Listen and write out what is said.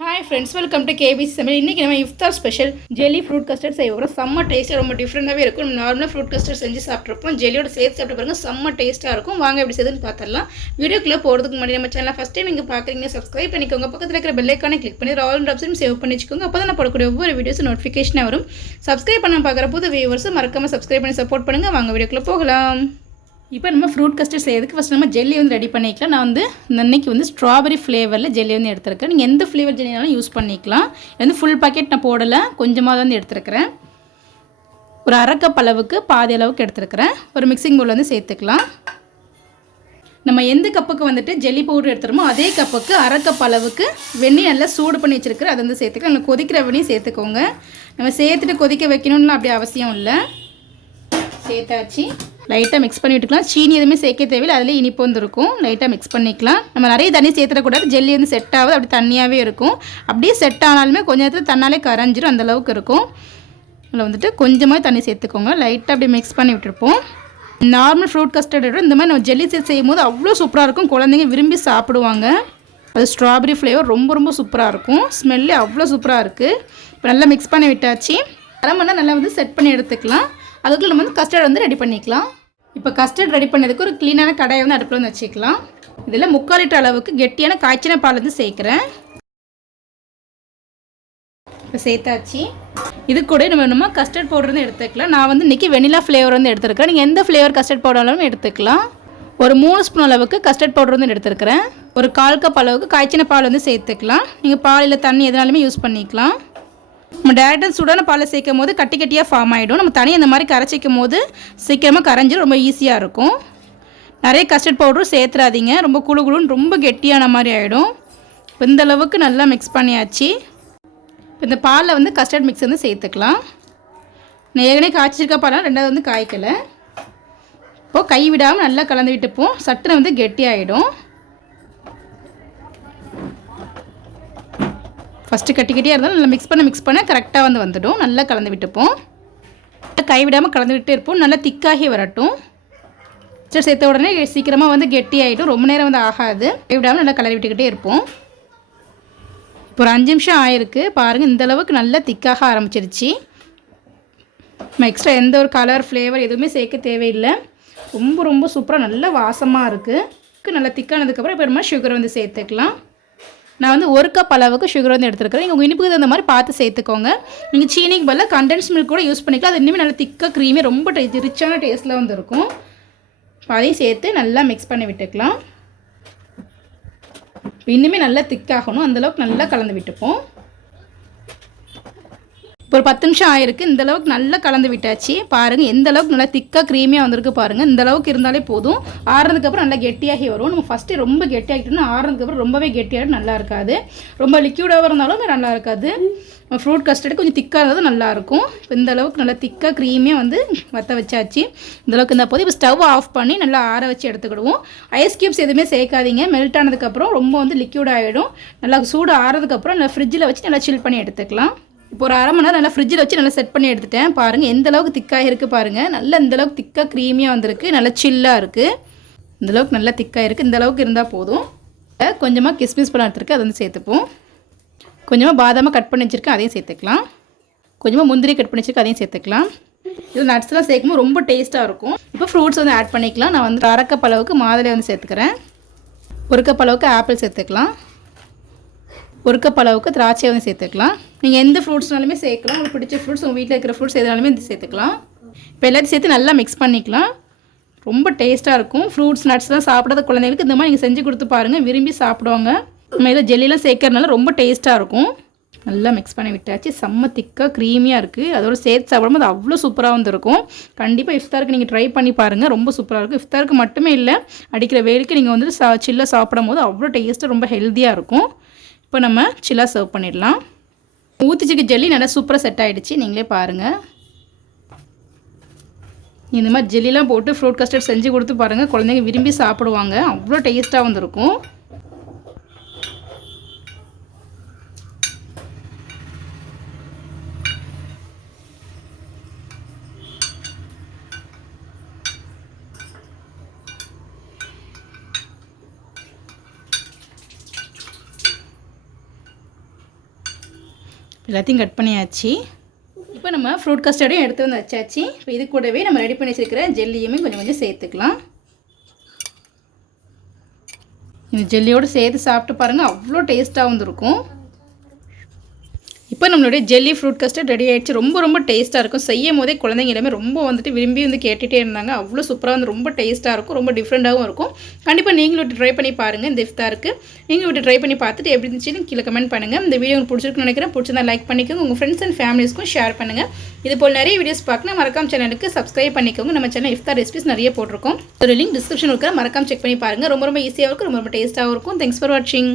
Hi friends welcome to KBC சமையல் இன்றைக்கி நம்ம இஃப்தார் ஸ்பெஷல் ஜெல்லி ஃப்ரூட் கஸ்டர்ட் செய்ய போகிறோம் செம்ம டேஸ்ட்டாக ரொம்ப டிஃப்ரெண்ட்டாகவே இருக்கும். நம்ம நார்மலாக ஃப்ரூட் கஸ்டர்ட் செஞ்சு சாப்பிட்ருப்போம் ஜெல்லியோட சேர்த்து சாப்பிட்டு பாருங்கள் செம்ம டேஸ்ட்டாக இருக்கும். வாங்க எப்படி செய்யுதுன்னு பார்த்துடலாம். வீடியோக்குள்ளே போகிறதுக்கு முன்னாடி நம்ம சேனல் ஃபஸ்ட் டைம் நீங்கள் பார்க்குறீங்க சப்ஸ்கிரைப் பண்ணிக்கோங்க. பக்கத்தில் இருக்கிற பெல்லைக்கானே கிளிக் பண்ணி ஆல் ஆப்ஷன் சேவ் பண்ணி வச்சுக்கோங்க. அப்போ தான் நான் போடக்கூடிய ஒவ்வொரு வீடியோஸ் நோட்டிஃபிகேஷனாக வரும். சப்ஸ்கிரைப் பண்ண பார்க்குற புது வியூவர்ஸும் மறக்காமல் சப்ஸ்கிரைப் பண்ணி சப்போர்ட் பண்ணுங்கள் வாங்க வீடியோக்குள்ளே போகலாம். இப்போ நம்ம ஃப்ரூட் கஸ்டர்ட் செய்யறதுக்கு ஃபஸ்ட் நம்ம ஜெல்லி வந்து ரெடி பண்ணிக்கலாம். நான் வந்து இன்னைக்கு வந்து ஸ்ட்ராபெரி ஃப்ளேவரில் ஜெல்லி வந்து எடுத்துருக்கேன். நீங்கள் எந்த ஃப்ளேவர் ஜெல்லினாலும் யூஸ் பண்ணிக்கலாம். இது வந்து ஃபுல் பாக்கெட் நான் போடலை. கொஞ்சமாக வந்து எடுத்துருக்கிறேன். ஒரு அரைக்கப் அளவுக்கு பாதி அளவுக்கு எடுத்துருக்கிறேன். ஒரு மிக்சிங் பவுல் வந்து சேர்த்துக்கலாம். நம்ம எந்த கப்புக்கு வந்துட்டு ஜெல்லி பவுடர் எடுத்துகிறோமோ அதே கப்புக்கு அரை கப் அளவுக்கு வெந்நீர் நல்லா சூடு பண்ணி வச்சுருக்கிறேன் அதை வந்து சேர்த்துக்கலாம். நல்லா கொதிக்கிற வெந்நீர் சேர்த்துக்கோங்க. நம்ம சேர்த்துட்டு கொதிக்க வைக்கணும்னு அப்படி அவசியம் இல்லை. சேர்த்தாச்சு. லைட்டாக மிக்ஸ் பண்ணி விட்டுக்கலாம். சீனி எதுவுமே சேர்க்க தேவையில்லை. அதில் இனிப்பு வந்துருக்கும் லைட்டாக மிக்ஸ் பண்ணிக்கலாம். நம்ம நிறைய தண்ணி சேர்த்துடக்கூடாது. ஜெல்லி வந்து செட் ஆகுது. அப்படி தண்ணியாகவே இருக்கும். அப்படியே செட் ஆனாலுமே கொஞ்ச நேரத்தில் தன்னாலே கரைஞ்சிரும். அந்த அளவுக்கு இருக்கும். அதில் வந்துட்டு கொஞ்சமாக தண்ணி சேர்த்துக்கோங்க. லைட்டாக அப்படியே மிக்ஸ் பண்ணி விட்டுருப்போம். நார்மல் ஃப்ரூட் கஸ்டர்டோட இந்த மாதிரி நம்ம ஜெல்லி சேர்த்து செய்யும் போது அவ்வளோ சூப்பராக இருக்கும். குழந்தைங்க விரும்பி சாப்பிடுவாங்க. அது ஸ்ட்ராபெரி ஃப்ளேவர் ரொம்ப ரொம்ப சூப்பராக இருக்கும். ஸ்மெல்லே அவ்வளோ சூப்பராக இருக்குது இப்போ நல்லா மிக்ஸ் பண்ணி விட்டாச்சு. அரை மணி நல்லா வந்து செட் பண்ணி எடுத்துக்கலாம். அதுக்குள்ள நம்ம வந்து கஸ்டர்ட் வந்து ரெடி பண்ணிக்கலாம். இப்போ கஸ்டர்ட் ரெடி பண்ணதுக்கு ஒரு க்ளீனான கடையை வந்து அடுப்பில் வந்து வச்சுக்கலாம். இதில் முக்கால் லிட்டர் அளவுக்கு கெட்டியான காய்ச்சின பால் வந்து சேர்க்குறேன். இப்போ சேர்த்தாச்சு. இது கூட நம்ம நம்ம கஸ்டர்ட் பவுடர் வந்து எடுத்துக்கலாம். நான் வந்து இன்றைக்கி வெனிலா ஃப்ளேவர் வந்து எடுத்துருக்கிறேன். நீங்கள் எந்த ஃப்ளேவர் கஸ்டர்ட் பவுடர்னாலும் எடுத்துக்கலாம். ஒரு மூணு ஸ்பூன் அளவுக்கு கஸ்டர்ட் பவுடர் வந்து எடுத்துருக்கிறேன். ஒரு கால் கப் அளவுக்கு காய்ச்சின பால் வந்து சேர்த்துக்கலாம். நீங்கள் பால் இல்லை தண்ணி எதுனாலுமே யூஸ் பண்ணிக்கலாம். நம்ம டேரக்டாக சுடான பாலை சேர்க்கும் போது கட்டி கட்டியாக ஃபார்ம் ஆகிடும் நம்ம தனியாக இந்த மாதிரி கரைச்சிக்கும் போது சீக்கிரமாக கரைஞ்சி ரொம்ப ஈஸியாக இருக்கும். நிறைய கஸ்டர்ட் பவுடரும் சேர்த்துறாதீங்க. ரொம்ப குழு குழுன்னு ரொம்ப கெட்டியான மாதிரி ஆகிடும் இப்போ இந்த அளவுக்கு நல்லா மிக்ஸ் பண்ணியாச்சு. இப்போ இந்த பாலில் வந்து கஸ்டர்ட் மிக்ஸ் வந்து சேர்த்துக்கலாம். நான் ஏற்கனவே காய்ச்சிருக்க பாலாம் ரெண்டாவது வந்து காய்க்கலை. இப்போது கை விடாமல் நல்லா கலந்து விட்டுப்போம் சட்டுன்னு வந்து கெட்டியாகிடும் ஃபஸ்ட்டு கட்டி கட்டியாக இருந்தாலும் நல்லா மிக்ஸ் பண்ண மிக்ஸ் பண்ண கரெக்டாக வந்து வந்துடும். நல்லா கலந்து விட்டுப்போம். கைவிடாமல் கலந்து விட்டு இருப்போம். நல்லா திக்காகி வரட்டும். சரி சேர்த்த உடனே சீக்கிரமாக வந்து கெட்டி ஆகிடும் ரொம்ப நேரம் வந்து ஆகாது. கைவிடாமல் நல்லா கலரி விட்டுக்கிட்டே இருப்போம். இப்போ ஒரு அஞ்சு நிமிஷம் ஆயிருக்கு. பாருங்கள் இந்தளவுக்கு நல்லா திக்காக ஆரம்பிச்சிருச்சு. நம்ம எக்ஸ்ட்ரா எந்த ஒரு கலர் ஃப்ளேவர் எதுவுமே சேர்க்க தேவையில்லை. ரொம்ப ரொம்ப சூப்பராக நல்ல வாசமாக இருக்குது நல்லா திக்கானதுக்கப்புறம் இப்போ நம்ம சுகர் வந்து சேர்த்துக்கலாம். நான் வந்து ஒரு கப் அளவுக்கு சுகர் வந்து எடுத்துருக்கிறேன். நீங்கள் உங்கள் இனிப்புக்கு தகுந்த மாதிரி பார்த்து சேர்த்துக்கோங்க. நீங்கள் சீனிக்கு பதிலாக கண்டென்ஸ் மில்க் கூட யூஸ் பண்ணிக்கலாம். அது இன்னுமே நல்லா திக்காக க்ரீமி ரொம்ப ரிச்சான டேஸ்ட்டில் வந்து இருக்கும். அதையும் சேர்த்து நல்லா மிக்ஸ் பண்ணி விட்டுக்கலாம். இன்னுமே நல்லா திக்காகணும் அந்தளவுக்கு நல்லா கலந்து விட்டுப்போம். ஒரு பத்து நிமிஷம் ஆயிருக்கு. இந்த அளவுக்கு நல்லா கலந்து விட்டாச்சு. பாருங்கள் எந்த அளவுக்கு நல்லா திக்காக க்ரீமியாக வந்திருக்கு பாருங்கள் இந்த அளவுக்கு இருந்தாலே போதும். ஆறுனதுக்கப்புறம் நல்லா கெட்டியாகி வரும். நம்ம ஃபஸ்ட்டு ரொம்ப கெட்டியாகிட்டோம்னா ஆறுனதுக்கப்புறம் ரொம்பவே கெட்டியாக நல்லா இருக்காது. ரொம்ப லிக்யூடாக இருந்தாலும் நல்லா இருக்காது. ஃப்ரூட் கஸ்டர்டு கொஞ்சம் திக்காக இருந்தால் நல்லாயிருக்கும் இப்போ இந்த அளவுக்கு நல்லா திக்காக க்ரீமியாக வந்து வற்ற வச்சாச்சு. இந்த அளவுக்கு இருந்தால் போது இப்போ ஸ்டவ் ஆஃப் பண்ணி நல்லா ஆற வச்சு எடுத்துக்கிடுவோம். ஐஸ் க்யூப்ஸ் எதுவுமே சேர்க்காதீங்க. மெல்ட் ஆனதுக்கப்புறம் ரொம்ப வந்து லிக்யூட் ஆகிடும் நல்லா சூடு ஆறதுக்கப்புறம் நல்லா ஃப்ரிட்ஜில் வச்சு நல்லா சில் பண்ணி எடுத்துக்கலாம். இப்போ ஒரு அரை மணி நேரம் நல்லா ஃப்ரிட்ஜில் வச்சு நல்லா செட் பண்ணி எடுத்துட்டேன். பாருங்கள் எந்த அளவுக்கு திக்காக இருக்குது பாருங்கள் நல்லா இந்த அளவுக்கு திக்காக க்ரீமியாக வந்திருக்கு. நல்லா சில்லாக இருக்குது இந்த அளவுக்கு நல்லா திக்காக இருக்குது இந்த அளவுக்கு இருந்தால் போதும். கொஞ்சமாக கிஸ்மிஸ் பழம் எடுத்துருக்கு. அதை வந்து சேர்த்துப்போம். கொஞ்சமாக பாதாமாக கட் பண்ணி வச்சுருக்கேன். அதையும் சேர்த்துக்கலாம். கொஞ்சமாக முந்திரி கட் பண்ணி வச்சுருக்கேன். அதையும் சேர்த்துக்கலாம். இது நட்ஸ்லாம் சேர்க்கும்போது ரொம்ப டேஸ்ட்டாக இருக்கும். இப்போ ஃப்ரூட்ஸ் வந்து ஆட் பண்ணிக்கலாம். நான் வந்து அரக்கப்பளவுக்கு மாதுளை வந்து சேர்த்துக்கிறேன். ஒரு கப் அளவுக்கு ஆப்பிள் சேர்த்துக்கலாம். ஒரு கப் அளவுக்கு திராட்சை வந்து சேர்த்துக்கலாம். நீங்கள் எந்த ஃப்ரூட்ஸ்னாலுமே சேர்க்கலாம். உங்களுக்கு பிடிச்ச ஃப்ரூட்ஸ் உங்கள் வீட்டில் இருக்கிற ஃப்ரூட்ஸ் எதுனாலுமே இது சேர்த்துக்கலாம். இப்போ எல்லாத்தையும் சேர்த்து நல்லா மிக்ஸ் பண்ணிக்கலாம். ரொம்ப டேஸ்ட்டாக இருக்கும். ஃப்ரூட்ஸ் நட்ஸ்லாம் சாப்பிடாத குழந்தைங்களுக்கு இந்த மாதிரி நீங்கள் செஞ்சு கொடுத்து பாருங்கள் விரும்பி சாப்பிடுவாங்க. நம்ம இதில் ஜெல்லிலாம் சேர்க்கறதுனால ரொம்ப டேஸ்ட்டாக இருக்கும். நல்லா மிக்ஸ் பண்ணி விட்டாச்சு. செம்ம திக்காக க்ரீமியாக இருக்குது அதோட சேர்த்து சாப்பிடும்போது அவ்வளோ சூப்பராக வந்துருக்கும். கண்டிப்பாக இஃப்தாருக்கு நீங்கள் ட்ரை பண்ணி பாருங்கள் ரொம்ப சூப்பராக இருக்கும். இஃப்தாருக்கு மட்டுமே இல்லை அடிக்கிற வெயிலுக்கு நீங்கள் வந்துட்டு சா சில்லாக சாப்பிடும் போது அவ்வளோ டேஸ்ட்டு ரொம்ப ஹெல்த்தியாக இருக்கும். இப்போ நம்ம சில்லாக சர்வ் பண்ணிடலாம். ஊற்றிச்சிக்கு ஜெல்லி நல்லா சூப்பராக செட் ஆகிடுச்சு நீங்களே பாருங்கள் இந்த மாதிரி ஜெல்லிலாம் போட்டு ஃப்ரூட் கஸ்டர்ட் செஞ்சு கொடுத்து பாருங்கள் குழந்தைங்க விரும்பி சாப்பிடுவாங்க. அவ்வளோ டேஸ்ட்டாக வந்திருக்கும். எல்லாத்தையும் கட் பண்ணியாச்சு. இப்போ நம்ம ஃப்ரூட் கஸ்டர்டையும் எடுத்து வந்து வச்சாச்சு. இப்போ இது கூடவே நம்ம ரெடி பண்ணி வச்சுருக்கிற ஜெல்லியுமே கொஞ்சம் கொஞ்சம் சேர்த்துக்கலாம். இந்த ஜெல்லியோடு சேர்த்து சாப்பிட்டு பாருங்கள் அவ்வளோ டேஸ்ட்டாக வந்துருக்கும். இப்போ நம்மளுடைய ஜெல்லி ஃப்ரூட் கஸ்டர்ட் ரெடி ஆகிடுச்சு ரொம்ப ரொம்ப டேஸ்ட்டாக இருக்கும். செய்யும் போதே குழந்தைங்க எல்லாமே ரொம்ப வந்துட்டு விரும்பி வந்து கேட்டுகிட்டே இருந்தாங்க. அவ்வளோ சூப்பராக வந்து ரொம்ப டேஸ்ட்டாக இருக்கும். ரொம்ப டிஃப்ரெண்ட்டாகவும் இருக்கும். கண்டிப்பாக நீங்களும் விட்டு ட்ரை பண்ணி பாருங்கள் இந்த இஃப்தாருக்கு நீங்கள் விட்டு ட்ரை பண்ணி பார்த்துட்டு எப்படி இருந்துச்சுன்னு கீழே கமெண்ட் பண்ணுங்கள் இந்த வீடியோ உங்களுக்கு பிடிச்சிருக்குன்னு நினைக்கிறேன். பிடிச்சிருந்தா லைக் பண்ணிக்கோங்க. உங்கள் ஃப்ரெண்ட்ஸ் அண்ட் ஃபேமிலிஸ்க்கும் ஷேர் பண்ணுங்கள் இது போல் நிறைய வீடியோஸ் பார்க்கணும். மறக்காம சேனலுக்கு சப்ஸ்கிரைப் பண்ணிக்கோங்க. நம்ம சேனல் இஃப்தார் ரெசிபிஸ் நிறைய போட்டிருக்கோம். ஒரு லிங்க் டிஸ்கிரிப்ஷன் இருக்கிற மறக்காம செக் பண்ணி பாருங்கள் ரொம்ப ரொம்ப ஈஸியாக இருக்கும். ரொம்ப ரொம்ப டேஸ்ட்டாகவும் இருக்கும். தேங்க்ஸ் ஃபார் வாட்சிங்